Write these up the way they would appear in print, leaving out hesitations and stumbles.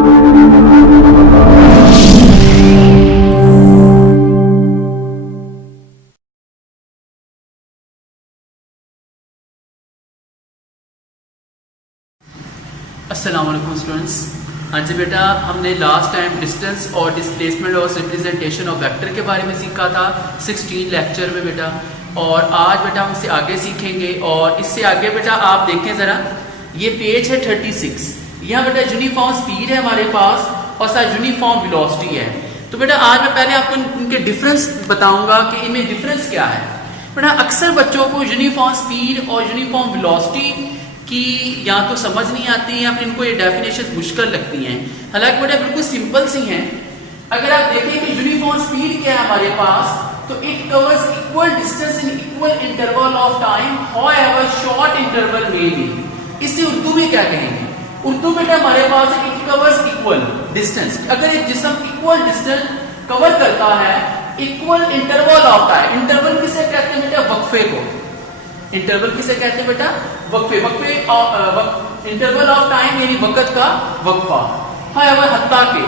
अस्सलाम वालेकुम स्टूडेंट्स। आज बेटा हमने लास्ट टाइम डिस्टेंस और डिस्प्लेसमेंट और रिप्रेजेंटेशन ऑफ वेक्टर के बारे में सीखा था 16 लेक्चर में बेटा, और आज बेटा हम इससे आगे सीखेंगे। और इससे आगे बेटा आप देखें ज़रा, ये पेज है 36। यहाँ बेटा यूनिफॉर्म स्पीड है हमारे पास और साथ यूनिफॉर्म वेलोसिटी है। तो बेटा आज मैं पहले आपको इनके डिफरेंस बताऊंगा कि इनमें डिफरेंस क्या है। बेटा अक्सर बच्चों को यूनिफॉर्म स्पीड और यूनिफॉर्म वेलोसिटी कि या तो समझ नहीं आती है या फिर इनको ये डेफिनेशन मुश्किल लगती हैं। हालांकि बेटा बिल्कुल सिंपल सी हैं। अगर आप देखें कि यूनिफॉर्म स्पीड क्या है हमारे पास, तो it covers equal distance in equal interval of time however short interval में बी। इसे उर्दू में क्या कहेंगे? उर्दू में हमारे पास इट कवर्स इक्वल डिस्टेंस। अगर एक जिस्म इक्वल डिस्टेंस कवर करता है equal interval of time, interval किसे कहते हैं बेटा? वक्फे को। इंटरवल किसे कहते हैं बेटा? वक्फे। इंटरवल ऑफ टाइम यानी वक्त का वक्फा। हाउएवर हत्ता के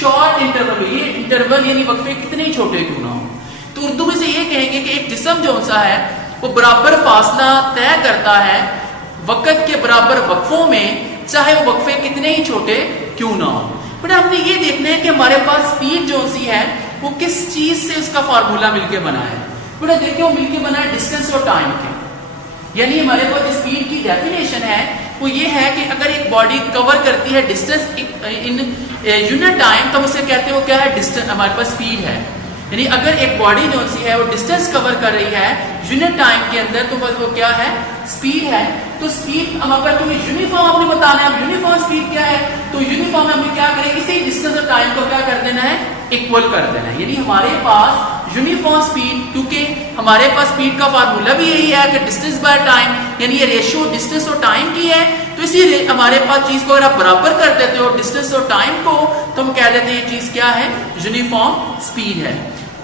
शॉर्ट इंटरवल, ये इंटरवल यानी वक्फे कितने ही छोटे क्यों ना हो। तो उर्दू में से ये कहेंगे कि एक जिस्म जो सा है वो बराबर फासला तय करता है वक्त के बराबर वक्फों में, चाहे वो वक्फे कितने ही छोटे क्यों ना हो। बेटा हमने ये देखना है कि हमारे पास स्पीड जो सी है वो किस चीज से उसका फार्मूला मिलके बना है। बेटा देखिए वो मिलके बना है डिस्टेंस और टाइम के। यानी हमारे पास स्पीड की डेफिनेशन है वो ये है कि अगर एक बॉडी कवर करती है डिस्टेंस इन यूनिट टाइम, तो उसे कहते हैं वो क्या है? डिस्टेंस हमारे पास स्पीड है। यानी अगर एक बॉडी जो सी है वो डिस्टेंस कवर कर रही है यूनिट टाइम के अंदर, तो बस वो क्या है? स्पीड है। तो स्पीड अब अगर तुम्हें यूनिफॉर्म आपने बताना है, अब यूनिफॉर्म स्पीड क्या है, तो यूनिफॉर्म में हमें क्या करें? इसी डिस्टेंस और टाइम को क्या कर देना है? इक्वल कर देना है। यानी हमारे पास यूनिफॉर्म स्पीड, क्योंकि हमारे पास स्पीड का फार्मूला भी यही है कि डिस्टेंस बाय टाइम, यानी ये रेशियो डिस्टेंस और टाइम की है। तो इसी हमारे पास चीज को अगर आप बराबर कर देते हो डिस्टेंस और टाइम को, तो हम कह देते हैं ये चीज क्या है? यूनिफॉर्म स्पीड है।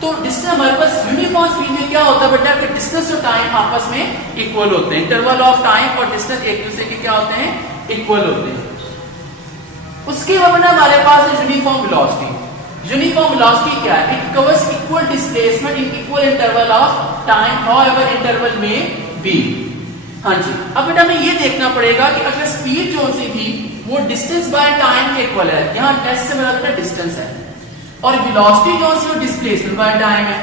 तो डिस्टेंस हमारे पास यूनिफॉर्म स्पीड में क्या होता है बेटा कि डिस्टेंस और टाइम आपस में इक्वल होते हैं। इंटरवल ऑफ टाइम और डिस्टेंस एक दूसरे के क्या होते हैं? इक्वल होते हैं। उसके बाद हमारे पास है यूनिफॉर्म वेलोसिटी। यूनिफॉर्म वेलोसिटी क्या है? It covers equal displacement in equal interval of time however interval में बी। हाँ जी, अब बेटा हमें ये देखना पड़ेगा कि अगर स्पीड जो सी थी वो डिस्टेंस बाय टाइम के इक्वल है, यहाँ एस से बराबर डिस्टेंस है, और वेलोसिटी जो सी वो डिस्प्लेसमेंट बाय टाइम है।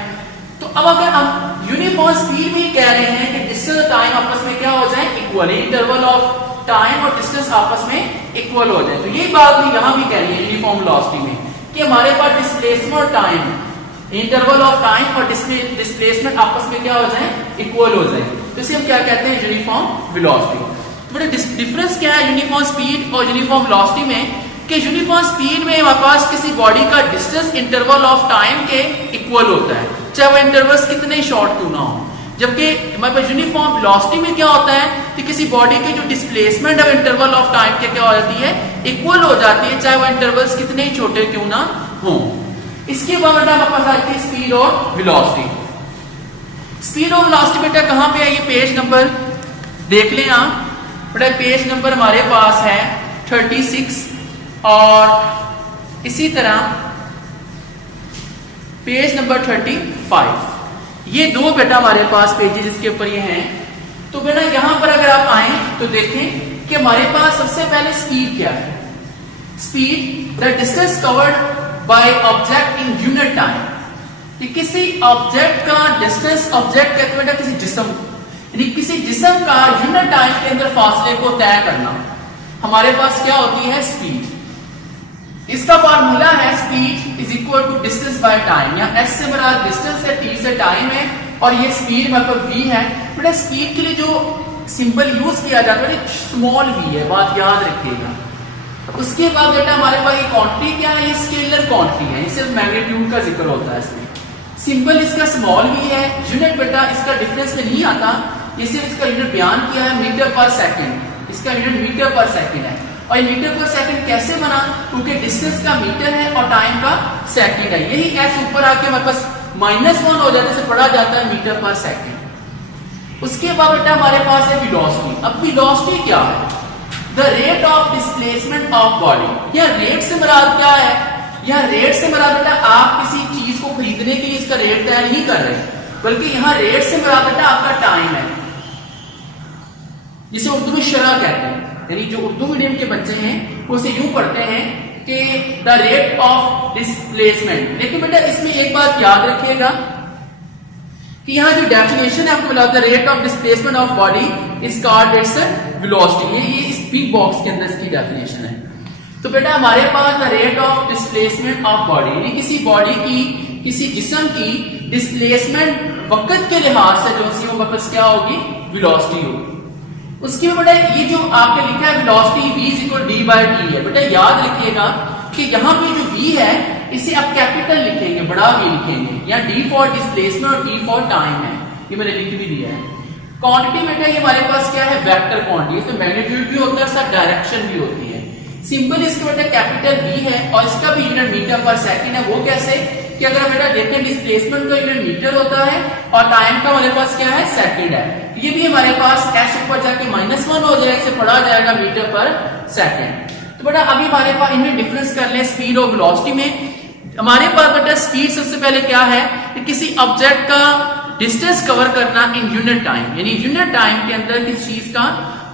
तो अब अगर हम यूनिफॉर्म स्पीड में कह रहे हैं कि डिस्टेंस और टाइम आपस में क्या हो जाए? इक्वल। इंटरवल ऑफ टाइम और डिस्टेंस आपस में इक्वल हो जाए। तो यही बात भी यहां भी कह रही है यूनिफॉर्म वेलोसिटी में कि हमारे पास डिस्प्लेसमेंट और टाइम, इंटरवल ऑफ टाइम और डिस्प्लेसमेंट आपस में क्या हो जाए? इक्वल हो जाए। तो इसे हम क्या कहते हैं? Uniform velocity. तो डिफरेंस क्या है यूनिफॉर्म स्पीड और यूनिफॉर्म वेलोसिटी में? कि यूनिफॉर्म स्पीड में हमारे पास किसी बॉडी का डिस्टेंस इंटरवल ऑफ टाइम के इक्वल होता है, चाहे वो इंटरवल्स कितने शॉर्ट क्यों ना हो। जबकि हमारे पास यूनिफॉर्म वेलोसिटी में क्या होता है कि किसी बॉडी की जो डिस्प्लेसमेंट है इंटरवल ऑफ टाइम के क्या हो जाती है? इक्वल हो जाती है, चाहे वो इंटरवल्स कितने ही छोटे क्यों ना हो। इसके बाद बेटा हमारे पास आती है स्पीड और वेलोसिटी। स्पीड और वेलोसिटी बेटा कहां पे है? ये पेज नंबर देख लें आप। बेटा पेज नंबर हमारे पास है 36 और इसी तरह पेज नंबर 35। ये दो बेटा हमारे पास पेजेस जिसके ऊपर ये हैं। तो बेटा यहां पर अगर आप आए तो देखें कि हमारे पास सबसे पहले स्पीड क्या है? Speed the distance covered by object in unit time. किसी ऑब्जेक्ट का डिस्टेंस, ऑब्जेक्ट कहते हैं किसी जिस्म, यानी किसी जिस्म का यूनिट टाइम के अंदर फासले को तय करना, हमारे पास क्या होती है? स्पीड। इसका फार्मूला है speed is equal to distance by time. यहाँ एस से बराबर डिस्टेंस है, टी से टाइम है, और ये स्पीड मतलब v है। बेटा स्पीड के लिए जो सिंबल यूज किया जाता है स्मॉल v है, बात याद रखिएगा। उसके बाद बेटा हमारे पास ये क्वांटिटी क्या है? ये स्केलर क्वांटिटी है, सिर्फ मैग्नीट्यूड का जिक्र होता है इसमें। सिंबल इसका स्मॉल v है। यूनिट बेटा इसका डिफरेंस में नहीं आता, ये सिर्फ इसका यूनिट बयान किया है मीटर पर सेकेंड। इसका यूनिट मीटर पर सेकेंड है। और मीटर पर सेकंड कैसे बना? क्योंकि डिस्टेंस का मीटर है और टाइम का सेकंड है। यही एस ऊपर आके हमारे पास -1 हो जाने से पढ़ा जाता है मीटर पर सेकंड। उसके बाद बेटा हमारे पास है वेलोसिटी। अब वेलोसिटी क्या है? The rate of displacement of body. यह रेट से मुराद क्या है? यह रेट से मुराद बेटा आप किसी चीज को खरीदने के लिए इसका रेट तय नहीं कर रहे, बल्कि यहां रेट से मुराद बेटा आपका टाइम है, जिसे उर्दू में शरह कहते हैं। यानी जो उर्दू मीडियम के बच्चे हैं वो इसे यूं पढ़ते हैं कि द रेट ऑफ डिस्प्लेसमेंट। लेकिन बेटा इसमें एक बात याद रखिएगा कि यहाँ जो डेफिनेशन है आपको मिला, the rate of displacement of body is called its velocity. ये इस बिग बॉक्स के अंदर इसकी डेफिनेशन है। तो बेटा हमारे पास the rate of displacement of body, यानी किसी बॉडी की, किसी जिस्म की डिस्प्लेसमेंट वक्त के लिहाज से जो सी वो वापस क्या होगी? वेलोसिटी होगी। उसके बेटा ये जो आपने लिखा है velocity v is equal D by T है। बेटा याद रखिएगा कि यहाँ पे जो v है इसे आप कैपिटल लिखेंगे, बड़ा v लिखेंगे, या d फॉर डिस्प्लेसमेंट और e फॉर टाइम है, ये मैंने लिख भी दिया है। क्वांटिटी बेटा ये हमारे पास क्या है? Vector quantity. इसमें मैग्नीट्यूड भी होता है, साथ डायरेक्शन भी होती है। सिंपल इसका बेटा कैपिटल v है और इसका भी यूनिट मीटर पर सेकंड है। वो कैसे कि अगर बेटा देखें डिस्प्लेसमेंट का यूनिट मीटर होता है और टाइम का हमारे पास क्या है? सेकंड है। ये भी हमारे पास s ऊपर जाके -1 हो जाएगा, इसे पढ़ा जाएगा मीटर पर सेकंड। तो बेटा अभी हमारे पास इनमें डिफरेंस कर ले स्पीड और वेलोसिटी में। हमारे पास बेटा स्पीड सबसे पहले क्या है कि किसी ऑब्जेक्ट का डिस्टेंस कवर करना इन यूनिट टाइम, यानी यूनिट टाइम के अंदर किसी चीज का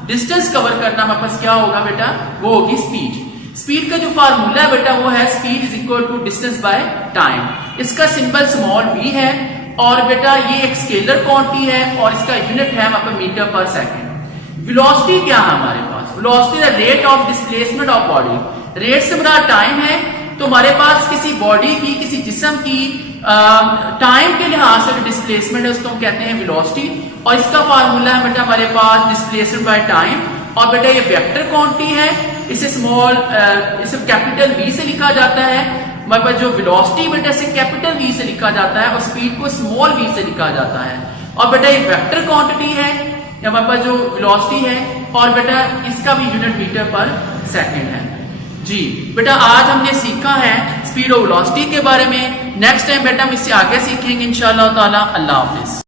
डिस्टेंस कवर करना हमारे पास क्या होगा बेटा? वो होगी स्पीड। स्पीड का जो फार्मूला है बेटा वो है speed is equal to distance by time. इसका सिंबल स्मॉल v है और बेटा ये एक स्केलर क्वांटिटी है और इसका यूनिट है हमारे मीटर पर सेकंड। वेलोसिटी क्या है हमारे पास? Velocity the rate of displacement of body. Rate से बड़ा टाइम है, तो हमारे पास किसी बॉडी की, किसी जिस्म की टाइम के लिहाज से डिस्प्लेसमेंट है उसको हम कहते हैं वेलोसिटी, और इसका फार्मूला है बेटा हमारे पास डिस्प्लेसमेंट बाय टाइम। और बेटा ये वेक्टर क्वांटिटी है, इसे स्मॉल इसे कैपिटल V से लिखा जाता है। हमारे पास जो वेलोसिटी बेटा से कैपिटल V से लिखा जाता है और स्पीड को स्मॉल v से लिखा जाता है। और बेटा ये वेक्टर क्वांटिटी है, हमारे पास जो वेलोसिटी है, और बेटा इसका भी यूनिट मीटर पर सेकंड है। जी बेटा आज हमने सीखा है स्पीड और वेलोसिटी के बारे में। नेक्स्ट टाइम बेटा हम इससे आगे सीखेंगे इंशाअल्लाह ताला। अल्लाह हाफिज।